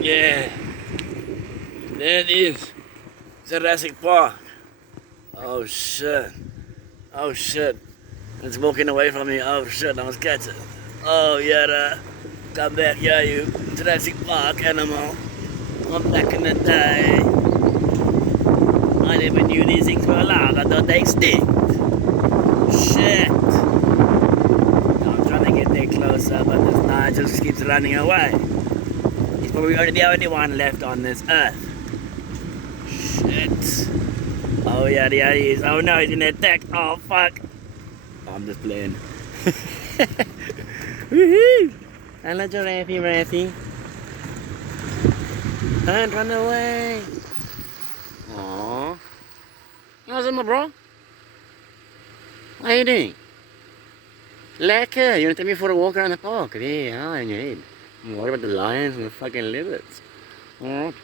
Yeah, there it is. Jurassic Park. Oh shit. Oh shit. It's walking away from me. Oh shit, I must catch it. Oh yeah, come back, yeah, you Jurassic Park animal. I'm back in the day. I never knew these things were alive. I thought they extinct. Shit. I'm trying to get there closer, but this guy just keeps running away. He's probably only the only one left on this earth. Shit. Oh yeah, there he is. Oh no, he's gonna attack. Oh fuck. Oh, I'm just playing. Woohoo! Hello, Raffy. Don't run away. Aww. How's it, my bro? What are you doing? Lekker. You want to take me for a walk around the park? There, in your head. I'm worried about the lions and the fucking lizards. Alright.